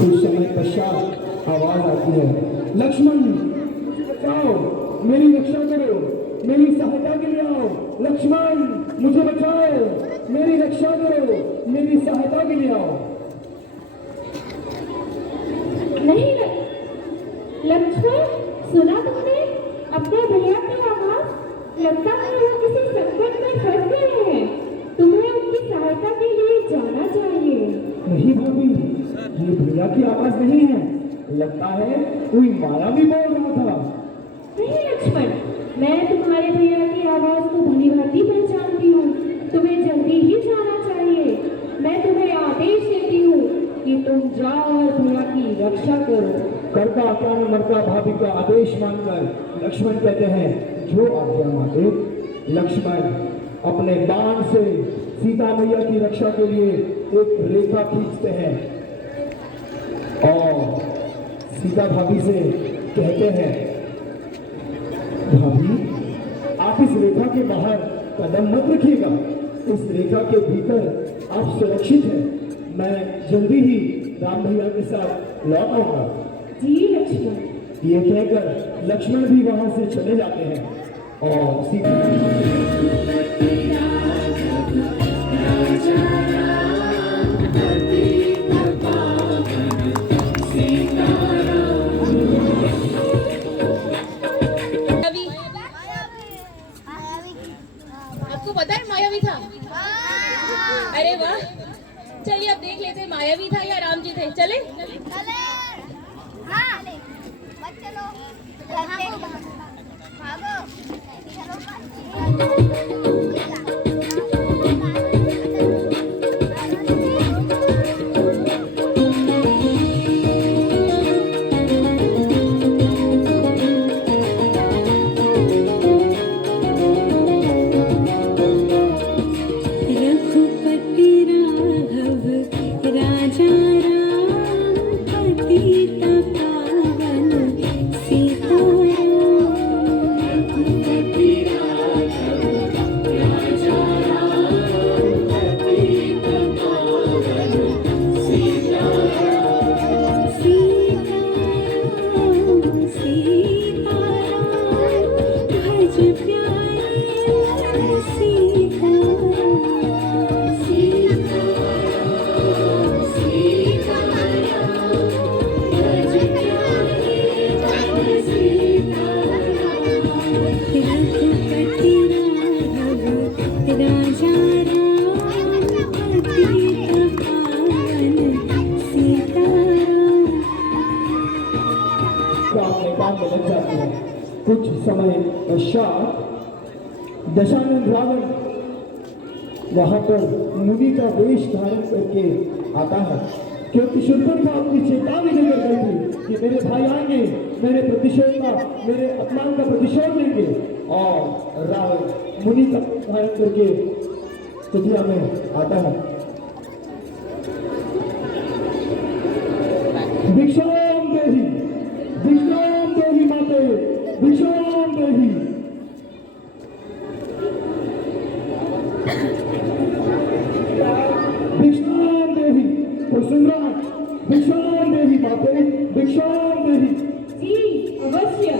कुछ समय पश्चात आवाज आती है, लक्ष्मण बचाओ, मेरी रक्षा करो, मेरी सहायता के लिए आओ। लक्ष्मण मुझे बचाओ, मेरी रक्षा करो, मेरी सहायता के लिए आओ। नहीं लक्ष्मण, सुना तुमने अपने भैया की आवाज? लगता है वो किसी संकट में फंस गए हैं। तुम्हें उनकी सहायता के लिए जाना चाहिए। नहीं भाभी, ये भैया की आवाज नहीं है, लगता है कोई मायावी बोल रहा था। नहीं लक्ष्मण, मैं तुम्हारे भैया की आवाज को भली भांति पहचानती हूँ। तुम्हें जल्दी ही जाना चाहिए। मैं तुम्हें आदेश देती हूँ कि तुम जाओ और भैया की रक्षा करो। करता क्या न मरता भाभी का आदेश मानकर लक्ष्मण कहते हैं, जो आज्ञा माते। लक्ष्मण अपने बाण से सीता मैया की रक्षा के लिए एक रेखा खींचते हैं और सीता भाभी से कहते हैं, भाभी आप इस रेखा के बाहर कदम मत रखिएगा, इस रेखा के भीतर आप सुरक्षित हैं। मैं जल्दी ही राम भैया के साथ लौट आऊंगा। जी लक्ष्मण। ये कहकर लक्ष्मण भी वहां से चले जाते हैं और सीता आपको पता है मायावी था? अरे वाह, चलिए अब देख लेते हैं मायावी था या राम जी थे। चले हाँ, मत चलो, भागो, कुछ समय पश्चात दशानन रावण वहां पर मुनि का वेश धारण करके आता है, क्योंकि शूर्पणखा अपनी चेतावनी देकर गई थी कि मेरे भाई आएंगे, मेरे प्रतिशोध का, मेरे अपमान का प्रतिशोध लेंगे। और रावण मुनि का धारण करके कुटिया में आता है। भिक्षाम देहि, भिक्षाम देहि माते, भिक्षाम देहि। भिक्षाम देहि, तो सुन रहा है, भिक्षाम देहि माते, भिक्षाम देहि। जी अवश्य,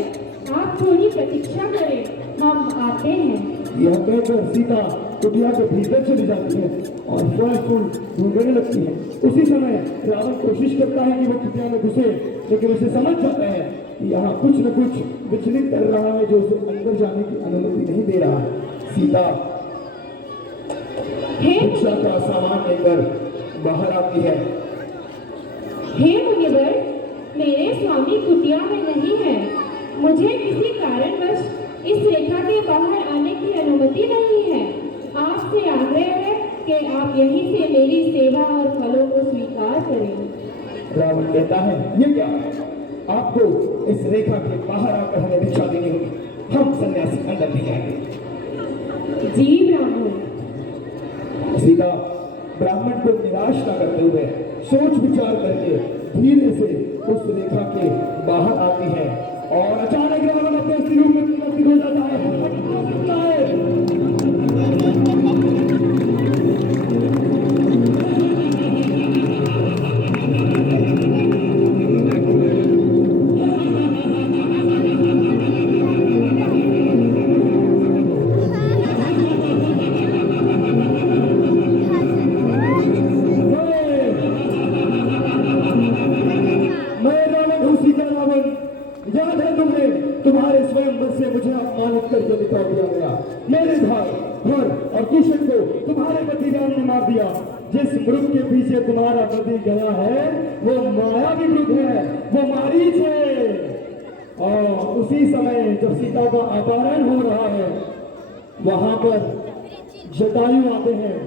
आप थोड़ी प्रतीक्षा करें, हम आते हैं। यह कहकर सीता कुटिया के भीतर चली जाती है और फल फूल ढूंढने लगती है। उसी समय रावण कोशिश करता है कि वो कुटिया में घुसे, लेकिन उसे समझ जाता है कि यहाँ कुछ न कुछ विचलित कर रहा है जो उसे अंदर जाने की अनुमति नहीं दे रहा है। सीता भिक्षा का सामान लेकर बाहर आती है। हे मुनिवर, मेरे स्वामी कुटिया में नहीं है। मुझे किसी कारणवश इस रेखा के बाहर आने की अनुमति नहीं है। आपसे आग्रह है कि आप यहीं से मेरी सेवा और फलों को स्वीकार करें। रावण कहता है, ये क्या, आपको इस रेखा के बाहर आकर हमें भिक्षा देनी होगी, हम सन्यासी अंदर नहीं आएंगे। जी ब्राह्मण। सीता ब्राह्मण को निराश न करते हुए सोच विचार करके धीरे से उस रेखा के बाहर आती है और अचानक रावण तुम्हारे स्वयंवर से मुझे अपमानित करके निकाल दिया गया। मेरे भाई हर और किशन को तुम्हारे पति राम ने मार दिया। जिस मृग के पीछे तुम्हारा पति गया है वो मायावी मृग है, वो मारीच है। और उसी समय जब सीता का अपहरण हो रहा है वहां पर जटायु आते हैं।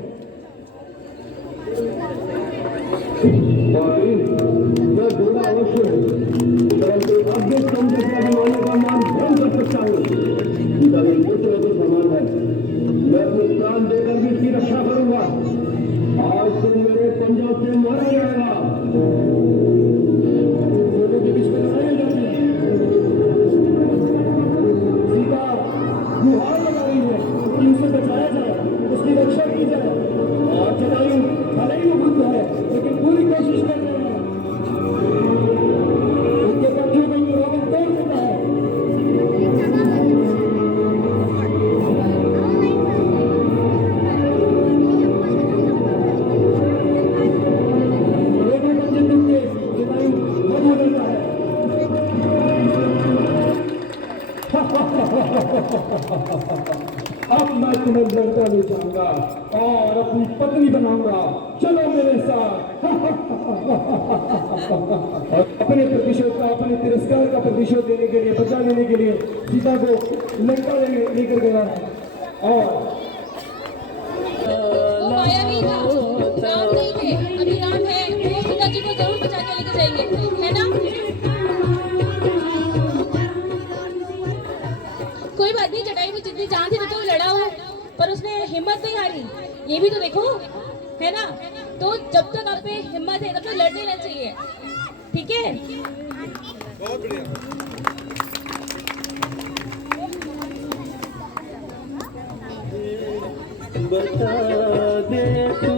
मैं बोला अवश्य परंतु अब कम से कम का मान ग्रहण कर सकता हूँ। सीता मेरी पुत्र के समान है, मैं अपने प्राण देकर भी इसकी रक्षा करूंगा। आज तुम मेरे पंजा से मारा जाएगा। लोगों के बीच में लड़ाई जाती है। सीता गुहार लगा रही है कि उसे बचाया जाए, उसकी रक्षा की जाए। और जटायु भले ही वो बुद्ध है लेकिन पूरी कोशिश कर रहे हैं। उनके पंजों को रावण तोड़ देता है। दोनों पंजे टूट के जटायु खत्म हो जाता है। अब मैं तुम्हें लड़का ले जाऊंगा और अपनी पत्नी बनाऊंगा। चलो मेरे साथ। अपने प्रतिशोध का, अपने तिरस्कार का प्रतिशोध देने के लिए, बदला लेने के लिए सीता को लंका लेकर गया है। और वो मायावी था, राम नहीं थे। अभी राम है, वो सीता जी को जरूर बचा के लेके जाएंगे, है ना? कोई बात नहीं, जटायु में जितनी जान थी तो लड़ा हो, पर उसने हिम्मत नहीं हारी। ये भी तो देखो, है ना? तो जब तक आप में हिम्मत है तब तक लड़ने रहना चाहिए, ठीक है? बहुत बढ़िया। बता दे तू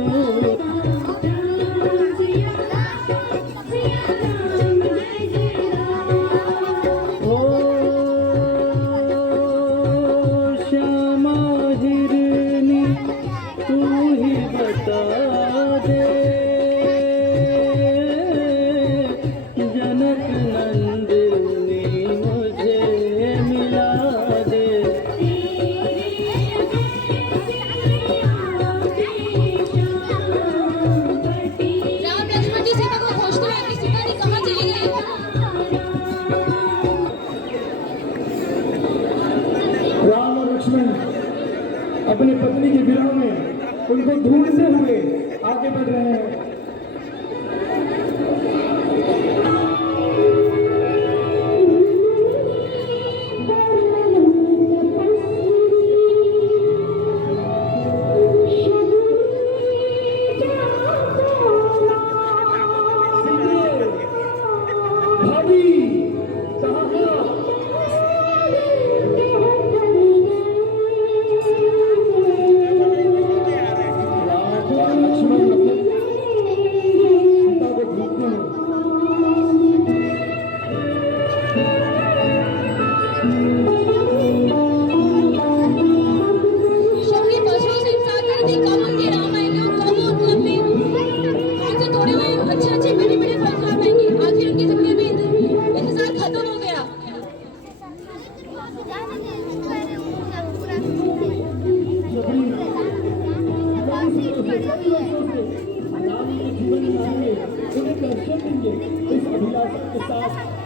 अपनी पत्नी के विरह में उनको ढूंढते हुए आगे बढ़ रहे हैं।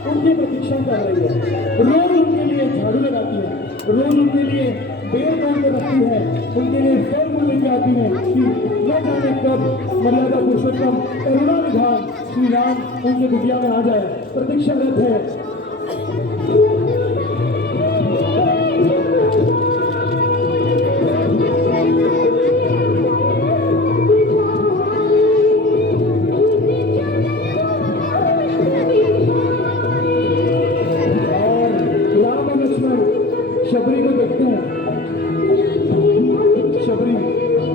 उनकी प्रतीक्षा कर रही है। रोज उनके लिए झाड़ू लगाती है, रोज उनके लिए बेल तोड़ के रखती है, उनके लिए फल फूल लेके आती है कि न जाने कब मर्यादा पुरुषोत्तम करुणा निधान श्री राम उनके दुनिया में आ जाए। प्रतीक्षारत है। शबरी को देखते हैं। शबरी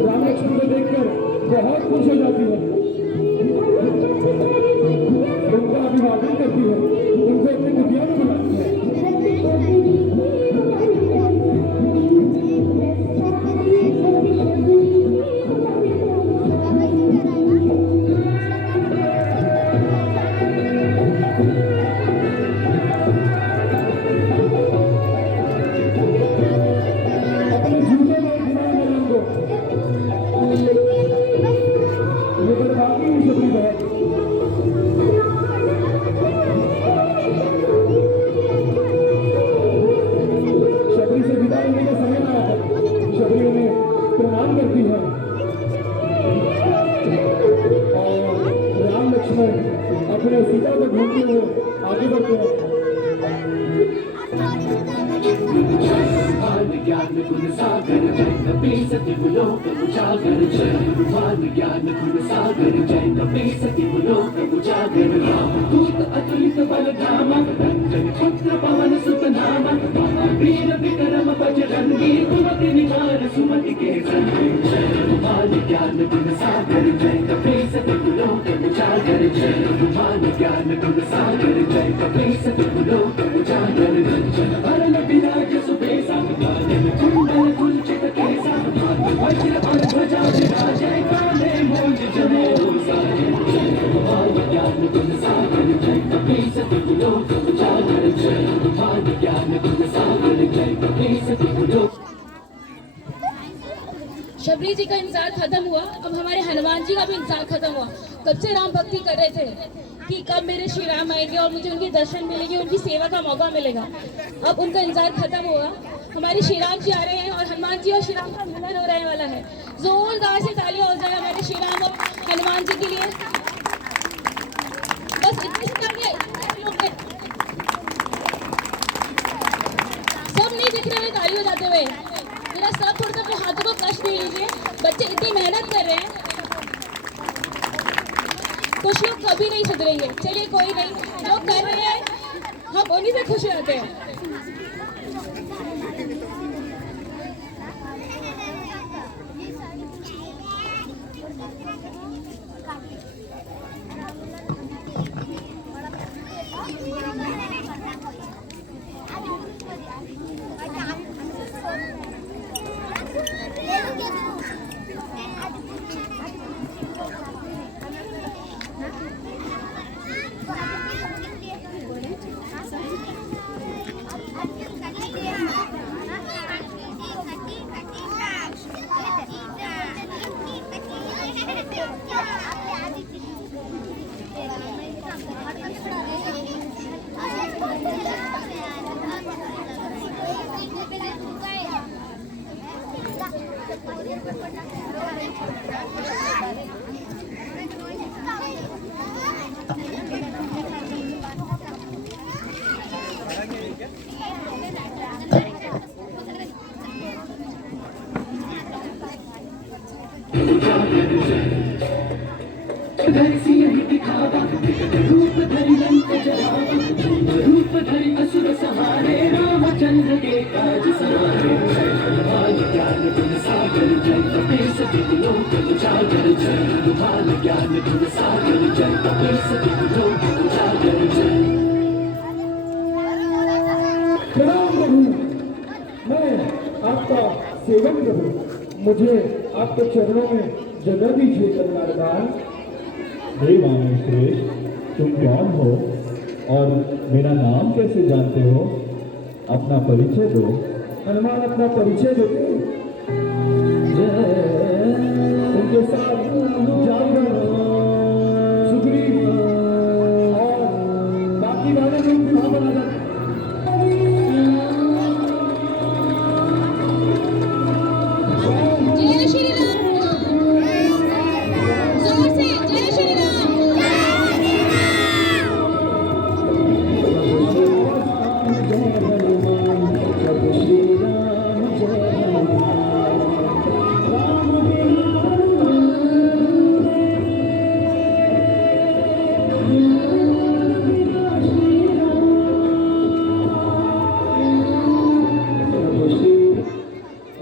राम लक्ष्मण को देखकर बहुत खुश हो जाती है, उनका अभिवादन करती है, उनको अपनी कुटिया में बुलाती है। और राम लक्ष्मण अपने सीता को ढूंढते हुए आगे बढ़ते हैं। ज्ञान गुण सागर जय कपी सति बुलोक उजागर जय मान ज्ञान गुण सागर जय कपी सति बुलोक उजागर दूत अतुलित बल धामा रंजन पुत्र पवन सुत नामा वीर विक्रम बजरंगी कुमति निवार सुमति के संग मान ज्ञान गुण सागर जय कपी सति बुलोक उजागर जय मान ज्ञान गुण सागर जय कपी सति बुलोक उजागर रंजन हरण विराज सुबेसा कुंडल कुंचित केसा वज्र और ध्वजा विराजय काले मूंज जनेऊ साजे मान ज्ञान गुण सागर जय कपी सति बुलोक उजागर जय मान ज्ञान गुण सागर जय कपी सति बुलोक। शबरी जी का इंतजार खत्म हुआ, अब हमारे हनुमान जी का भी इंतजार खत्म हुआ। कब से राम भक्ति कर रहे थे कि कब मेरे श्री राम आएंगे और मुझे उनके दर्शन मिलेंगे, उनकी सेवा का मौका मिलेगा। अब उनका इंतजार खत्म हुआ, हमारे श्री राम जी आ रहे हैं और हनुमान जी और श्री राम का मिलन हो रहने वाला है। जोरदार से तालियां हो जाए हमारे श्री राम और हनुमान जी के लिए। बस इतनी सी तालियां सब नहीं दिख रहे हैं ताली हो जाते हुए। मेरा सब थोड़ा सा हाथों को कष्ट दे लीजिए, बच्चे इतनी मेहनत कर रहे हैं, कुछ लोग कभी नहीं सुधरेंगे। चलिए कोई नहीं, जो कर रहे हैं हम उन्हीं से खुश रहते हैं। धरि सिंह दिखावा रूप धरि लंक जरावा रूप धरि असुर सहारे रामचंद्र के काज सवारे मान ज्ञान गुण सागर जय कपी सति बुलोक उजागर जय मान ज्ञान गुण सागर जय कपी सति बुलोक उजागर जय। प्रणाम प्रभु, मैं आपका सेवक प्रभु, मुझे आपके चरणों में जगह दीजिए कल्याणदान। हे वामन श्रेष्ठ, तुम कौन हो और मेरा नाम कैसे जानते हो? अपना परिचय दो। हनुमान अपना परिचय देते उनके साथ जामवंत, सुग्रीव और बाकी वाले लोग भी वहां पर आ जाते। जय श्री राम, जोर से जय श्री राम।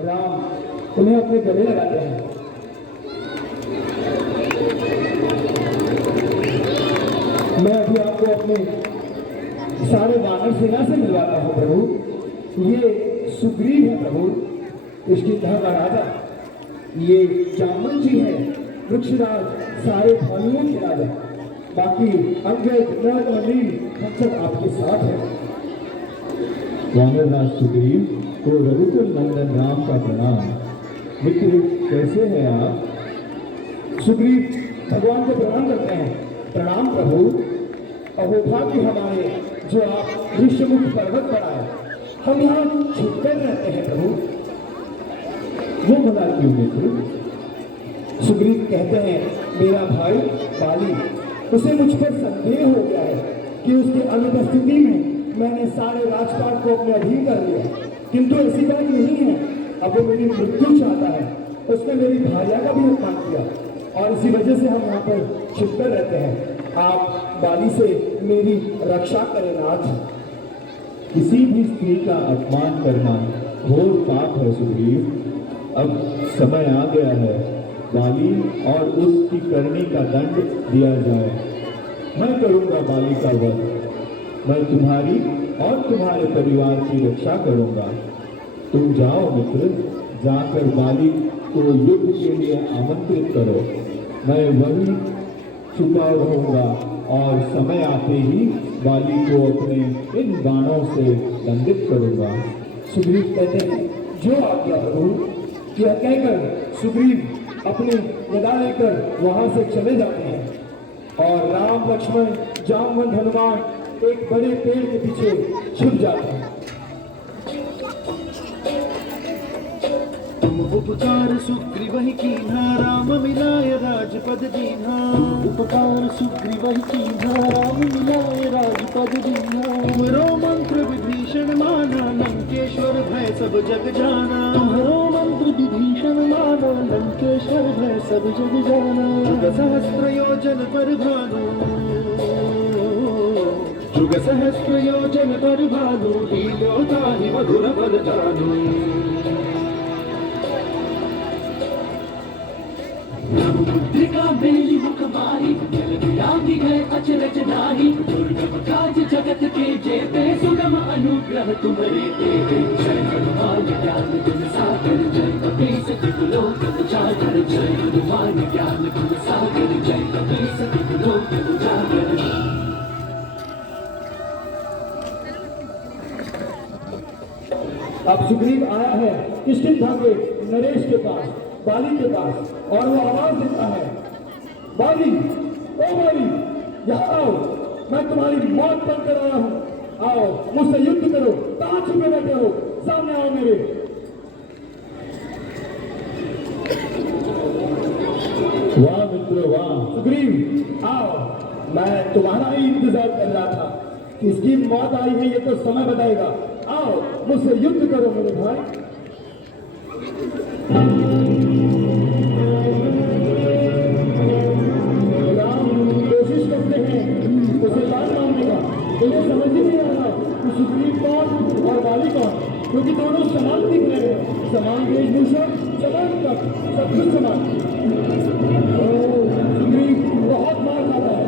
राम उन्हें अपने गले लगाते हैं। मैं अभी आपको अपने सारे वानर सेना से मिलवाता हूँ प्रभु। ये सुग्रीव है प्रभु, किष्किंधा का राजा। ये जामवंत जी है, वृक्षराज, सारे भालुओं के राजा। बाकी अंगद, नर, नील हम सब आपके साथ हैं। वानरराज सुग्रीव को रघुकुल नंदन राम का प्रणाम। मित्र, कैसे हैं आप? सुग्रीव भगवान को प्रणाम करते हैं। प्रणाम प्रभु, अहोभाग्य हमारे जो आप ऋषिमुख पर्वत पर आए। हम यहाँ छुपकर रहते हैं प्रभु। वो भला क्यों मित्र? सुग्रीव कहते हैं, मेरा भाई बाली, उसे मुझ पर संदेह हो गया है कि उसके अनुपस्थिति में मैंने सारे राजपाट को अपने अधीन कर लिया, किंतु ऐसी बात नहीं है। अब वो मेरी मृत्यु चाहता है। उसने मेरी भार्या का भी अपमान किया और इसी वजह से हम यहाँ पर छिपकर रहते हैं। आप बाली से मेरी रक्षा करें नाथ। किसी भी स्त्री का अपमान करना घोर पाप है सुग्रीव। अब समय आ गया है, बाली और उसकी करनी का दंड दिया जाए। मैं करूंगा बाली का वध। मैं तुम्हारी और तुम्हारे परिवार की रक्षा करूंगा। तुम जाओ मित्र, जाकर बाली को युद्ध के लिए आमंत्रित करो। मैं वहीं छुपा रहूंगा और समय आते ही बाली को अपने इन बाणों से दंडित करूंगा। सुग्रीव कहते हैं, जो आज्ञा प्रभु। यह कहकर सुग्रीव अपनी गदा लेकर वहां से चले जाते हैं और राम लक्ष्मण जामवंत हनुमान एक बड़े पेड़ के पीछे छिप जाते हैं। उपकार सुग्रीव कीन्हा राम मिलाय राजपद दीन्हा। उपकार सुग्रीव कीन्हा राम मिलाय राजपद दीन्हा। तुमरो मंत्र विभीषण माना लंकेश्वर भय सब जग जाना। तुम्हारो मंत्र विभीषण माना लंकेश्वर भय सब जग जाना। जुग सहस्त्र योजन पर भानु, जुग सहस्त्र योजन पर भानु। लीलो ताहि मधुर बल जानु। मुद्रिका मेली मुख माही, जल विरागी गए अचरज नाही। दुर्गम काज जगत के जेते, सुगम अनुग्रह तुम्हारे तेते। जय हनुमान ज्ञान गुण सागर, जय कपीस तिहु लोक उजागर। जय हनुमान ज्ञान गुण सागर, जय कपीस तिहु लोक उजागर। अब सुग्रीव आया है किष्किंधा के नरेश के पास, बाली के पास, और वो आवाज देता है, बाली, ओ बाली, यहाँ आओ, मैं तुम्हारी मौत बनकर आया हूँ। आओ मुझसे युद्ध करो। कहाँ छुपे बैठे हो? सामने आओ मेरे। वाह मित्र वाह। सुग्रीव आओ, मैं तुम्हारा ही इंतजार कर रहा था। किसकी मौत आई है ये तो समय बताएगा। आओ मुझसे युद्ध करो मेरे भाई। राम कोशिश करते हैं उसे बात मानने का, उन्हें समझ ही नहीं आ रहा कि सुग्रीव कौन और बाली कौन, क्योंकि दोनों समान दिख रहे हैं। समान वेशभूषा, समान तक, सब कुछ समान। सुग्रीव बहुत मार खाता है।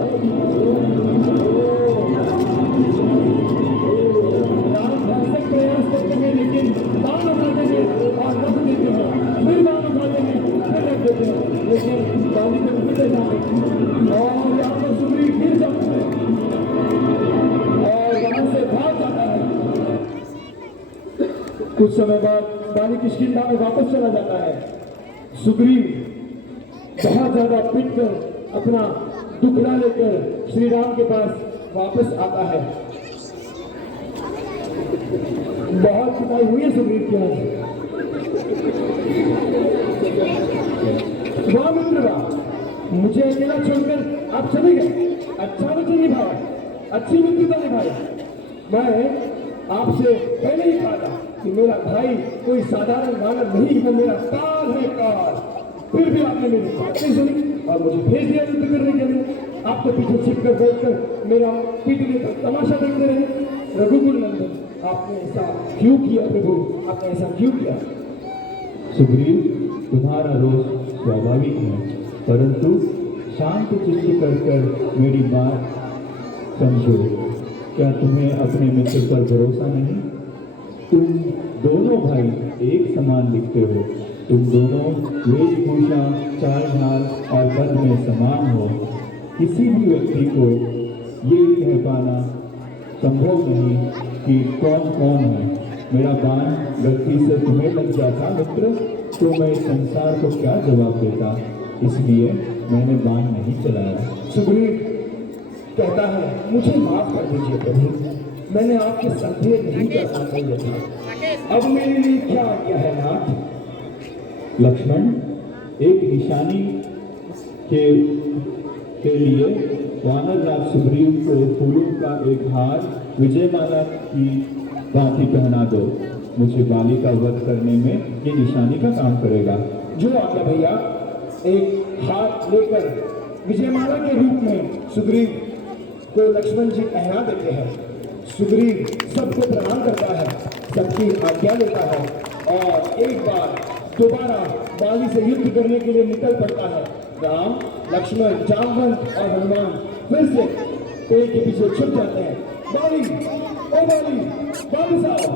राम भरसक प्रयास करते हैं लेकिन बाण उठाते हैं और रख देते हैं, फिर बाण उठाते हैं, फिर रख देते हैं, लेकिन बाली को फिर जाते हैं और यहाँ पर सुग्रीव गिर जाता है और वहां से भाग जाता है। कुछ समय बाद बाली किष्किंधा में वापस चला जाता है। सुग्रीव बहुत ज्यादा पिट कर अपना टुकड़ा लेकर श्री राम के पास वापस आता है। बहुत पिटाई हुई है सुग्रीव की आज। वाह मित्र वाह, मुझे अकेला छोड़कर आप चले गए। अच्छा मुझे निभाया, अच्छी मित्रता निभाई। मैं आपसे पहले ही कहा था कि मेरा भाई कोई साधारण वानर नहीं है, मेरा काल है काल। फिर भी आपने मेरी बात नहीं सुनी और मुझे भेज दिया युद्ध करने के लिए। आप तो पीछे छिपकर बैठकर मेरा पीटने का तमाशा देखते रहे। रघुकुल नंदन, आपने ऐसा क्यों किया प्रभु? आपने ऐसा क्यों किया? सुग्रीव, तुम्हारा रोष स्वाभाविक है, परंतु शांत चित्त कर मेरी बात समझो। क्या तुम्हें अपने मित्र पर भरोसा नहीं? तुम दोनों भाई एक समान दिखते हो। तुम दोनों वेशभूषा, चाल ढाल और कद में समान हो। किसी भी व्यक्ति को ये कह पाना संभव नहीं कि कौन कौन है। मेरा बाण गलती से तुम्हें लग जाता मित्र, तो मैं इस संसार को क्या जवाब देता। इसलिए मैंने बाण नहीं चलाया। सुग्रीव कहता है, मुझे माफ कर दीजिए प्रभु, मैंने आपके संदेह नहीं करना चाहिए था। अब मेरे लिए क्या आज्ञा है नाथ? लक्ष्मण, एक निशानी के लिए वानर राज सुग्रीव को फूलों का एक हार विजयमाला की भांति पहना दो। मुझे बाली का वध करने में ये निशानी का काम करेगा। जो आज्ञा भैया। एक हाथ लेकर विजयमाला के रूप में सुग्रीव को लक्ष्मण जी पहना देते हैं। सुग्रीव सबको प्रणाम करता है, सबकी आज्ञा लेता है और एक बार दोबारा बाली से युद्ध करने के लिए निकल पड़ता है। राम, लक्ष्मण, जामवंत और हनुमान फिर से पेड़ के पीछे छुप जाते हैं। बाली, ओ बाली, बाली साहब।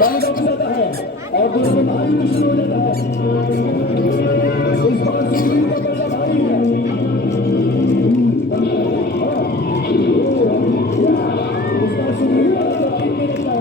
बाली वापस आता है और दोनों में भारी दुश्मन हो जाता है। इस बार सुग्रीव का बदला भारी है। इस बार सुग्रीव का बदला ठीक नहीं लगता है।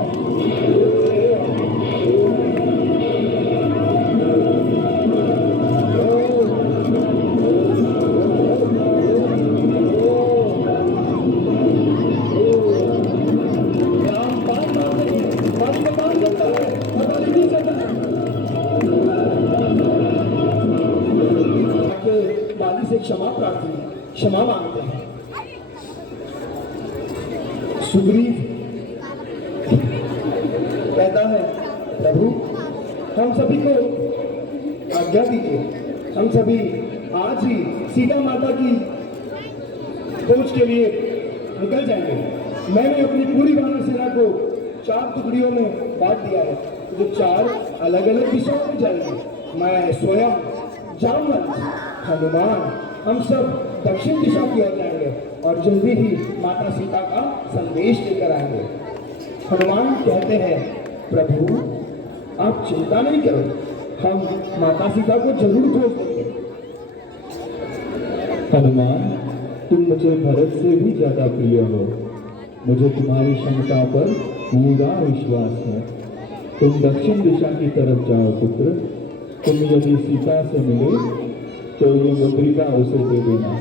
बाली से क्षमा प्रार्थी, क्षमा मांगते हैं। सुग्रीव कहता है, प्रभु हम सभी को आज्ञा दीजिए, हम सभी आज ही सीता माता की खोज के लिए निकल जाएंगे। मैंने अपनी पूरी वानर सेना को 4 टुकड़ियों में बांट दिया है, जो 4 अलग अलग दिशाओं में जाएंगे। मैं स्वयं, जामवंत, हनुमान, हम सब दक्षिण दिशा की ओर जाएंगे और जल्दी ही माता सीता का संदेश लेकर आएंगे। हनुमान कहते हैं, प्रभु आप चिंता नहीं करो, हम माता सीता को जरूर खोज देंगे। हनुमान, तुम मुझे भरत से भी ज्यादा प्रिय हो। मुझे तुम्हारी क्षमता पर पूरा विश्वास है। तुम दक्षिण दिशा की तरफ जाओ पुत्र। तुम यदि सीता से मिले तो ये मुद्रिका उसे दे देना,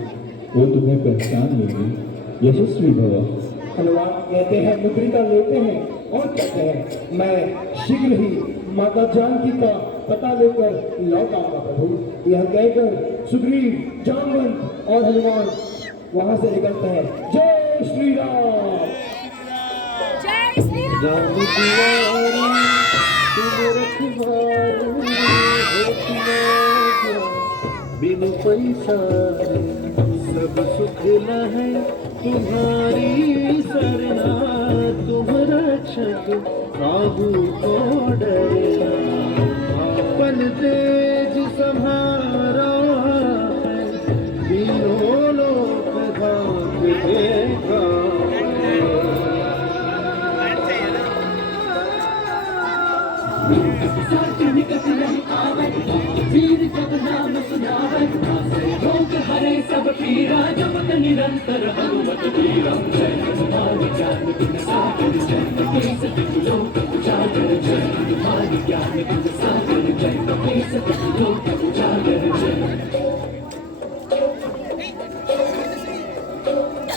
वो तुम्हें पहचान लेगी। यशस्वी भव। हनुमान कहते हैं, मुद्रिका लेते हैं और कहते हैं, मैं शीघ्र ही माता जानकी का पता लेकर लौट आऊंगा प्रभु। यह कहकर सुग्रीव, जामवंत और हनुमान वहां से निकलते हैं। जय श्री राम। जय श्री राम। राम दुआरी तुम रखवारे, बिनु पैसारे सब सुख है तुम्हारी सरना। तुम रक्षक काहू को डरना, अपन तेज सम्हारा है, तीनों लोक भाग देखा। वीर जब नाम सुनावे, रोग हरे सब पीरा, जपत निरंतर हनुमत वीरा। जय हनुमान ज्ञान गुण सागर, जय कपीस तिहु लोक उजागर। जय हनुमान ज्ञान गुण सागर, जय कपीस तिहु लोक उजागर। जय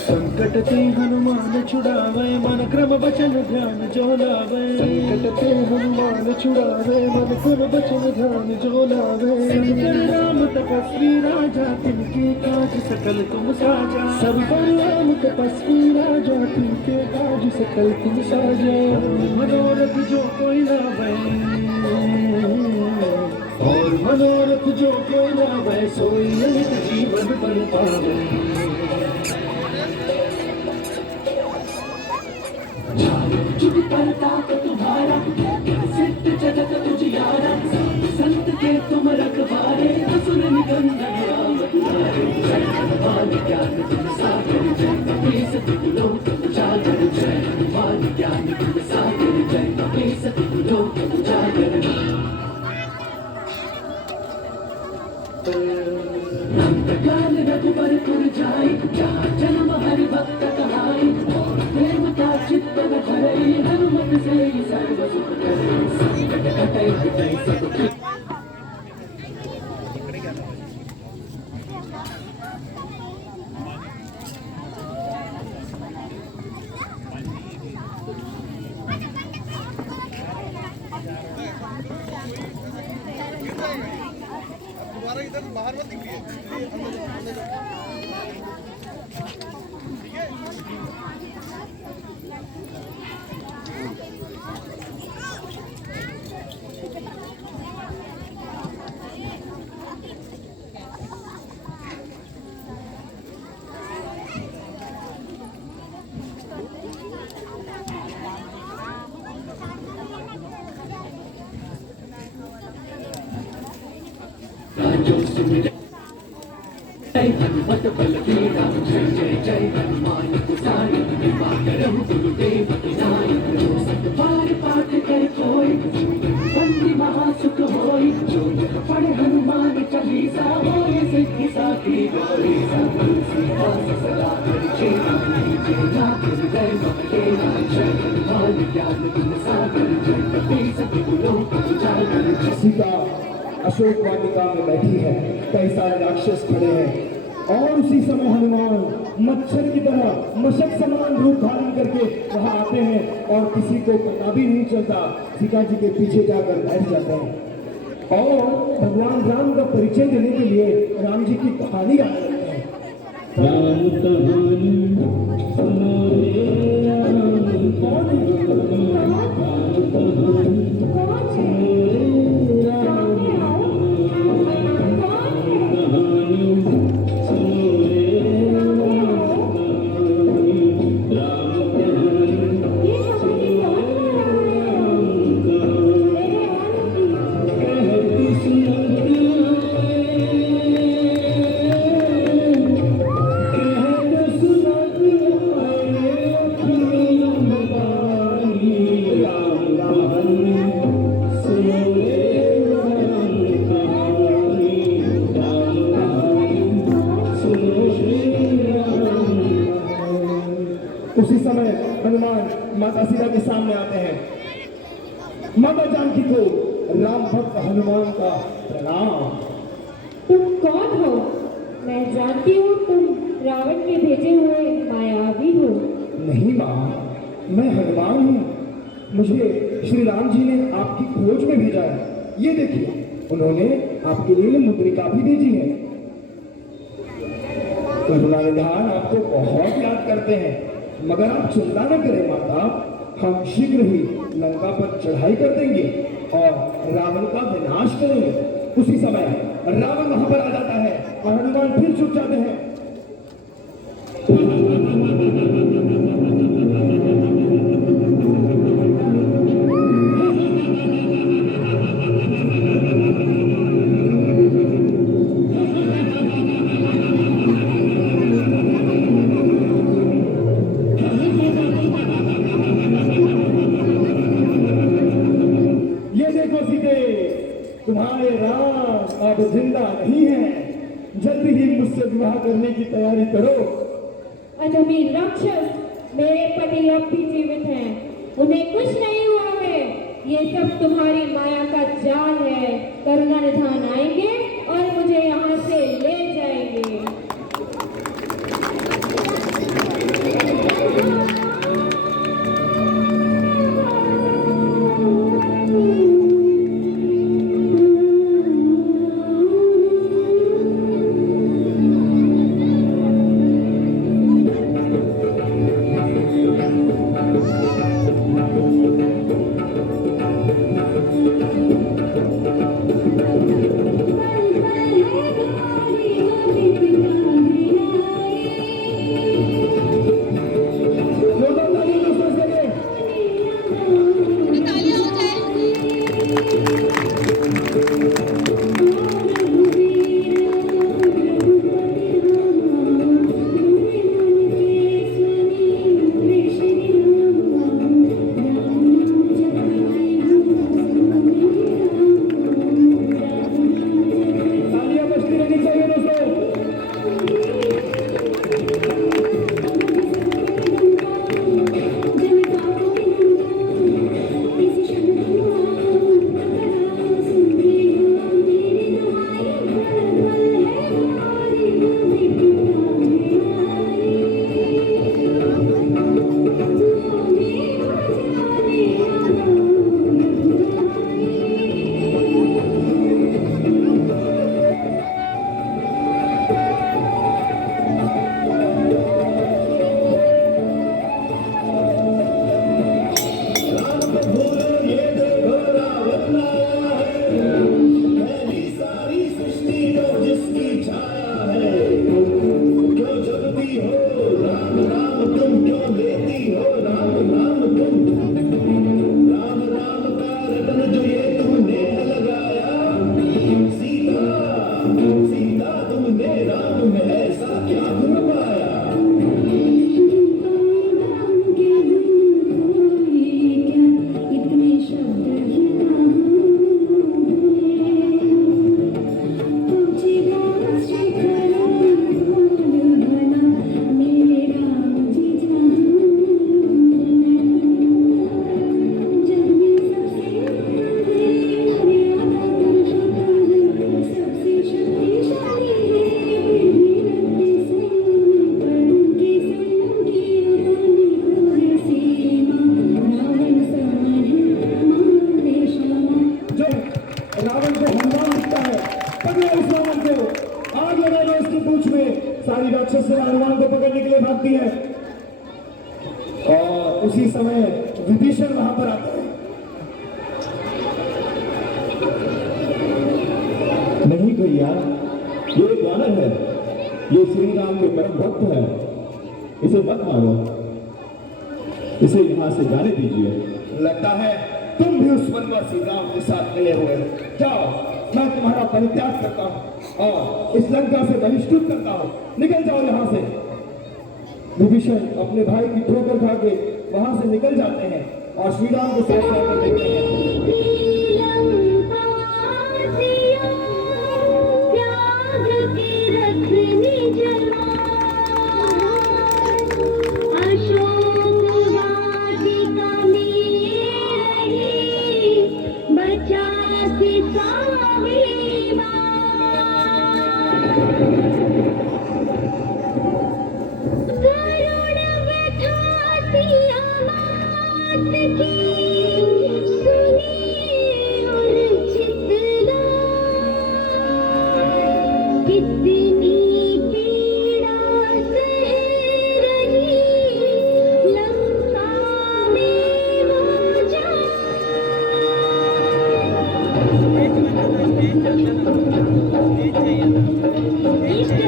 संकट ते हनुमान छुड़ावे, मन क्रम बचन ध्यान जो लावे। संकट ते हनुमान छुड़ावे, मन क्रम बचन ध्यान जो लावे। सब पर राम तपस्वी राजा, तिनके काज सकल तुम साजा। सब पर राम तपस्वी राजा, तिनके काज सकल तुम साजा। मनोरथ जो कोई लावे, और मनोरथ जो कोई लावे, सोई अमित जीवन बन पावे। जुग परताप तुम्हारा, सिद्ध जगत तुझियारा। संत के तुम रखवारे, असुर निकंदन राम दुलारे। जय हनुमान ज्ञान गुण सागर, जय कपीस तिहु लोक उजागर। जय हनुमान ज्ञान गुण सागर, जय कपीस तिहु लोक उजागर। ज्ञान रघुबर पुर जाई, जहाँ जन्म हरि भक्त कहाई। और देवता चित्त न धरई, हनुमत से सर्व सुख करई। संकट कटई मिटई सब दुख। बाहर मत निकलिए, अंदर जाओ। जो सुन जय हनुमत बल बीरा जय जय जय हनुमान गुसाई कृपा करहु गुरुदेव की नाई जो सतबार पाठ कर कोई बंदी महासुख होई जो जग पढ़ हनुमान चालीसा होय सिद्धि साखी गौरी सब सीता सदा कर चेता जय नाथ हृदय मम तेरा जय हनुमान ज्ञान गुण सागर जय कपीस तिहु लोक उजागर जय सीता अशोक वाटिका में बैठी है, कई सारे राक्षस खड़े हैं और उसी समय हनुमान मच्छर की तरह मशक समान रूप धारण करके वहां आते हैं और किसी को पता भी नहीं चलता, सीता जी के पीछे जाकर बैठ जाते हैं और भगवान राम का परिचय देने के लिए राम जी की कहानी याद रखते हैं। राम कहानी सुनो रे राम कौन है? उसी समय हनुमान माता सीता के सामने आते हैं। माता जानकी को राम भक्त हनुमान का प्रणाम। तुम कौन हो? मैं जानती हूँ तुम रावण के भेजे हुए मायावी हो। नहीं माँ, मैं हनुमान हूँ। मुझे श्री राम जी ने आपकी खोज में भेजा है। ये देखिए, उन्होंने आपके लिए मुद्रिका भी भेजी है। करुणा निधान आपको बहुत याद करते हैं, मगर आप चिंता न करें माता, हम शीघ्र ही लंका पर चढ़ाई कर देंगे और रावण का विनाश करेंगे। उसी समय रावण वहां पर आ जाता है और हनुमान फिर छुप जाते हैं। तुम्हारे राम अब जिंदा नहीं है, जल्दी ही मुझसे विवाह करने की तैयारी करो। अधमीर राक्षस, मेरे पति अब भी जीवित हैं, उन्हें कुछ नहीं हुआ है। ये सब तुम्हारी माया का जाल है। करुणा निधान आएंगे और मुझे यहाँ से ले जाएंगे। हरी राक्षस हनुमान को पकड़ने के लिए भागती है और उसी समय विभीषण वहां पर आता है। नहीं भैया, ये एक वानर है, ये श्री राम के परम भक्त है, इसे मत मारो, इसे यहां से जाने दीजिए। लगता है तुम भी उस वनवासी राम के साथ मिले हुए हो। जाओ, मैं तुम्हारा परित्याग करता हूं और इस लंका से बहिष्कृत करता हूं। निकल जाओ यहां से। विभीषण अपने भाई की ठोकर खा के वहां से निकल जाते हैं और श्री राम को साथ कर देते हैं।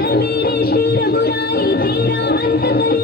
मेरे शिर बुराई तेरा अंत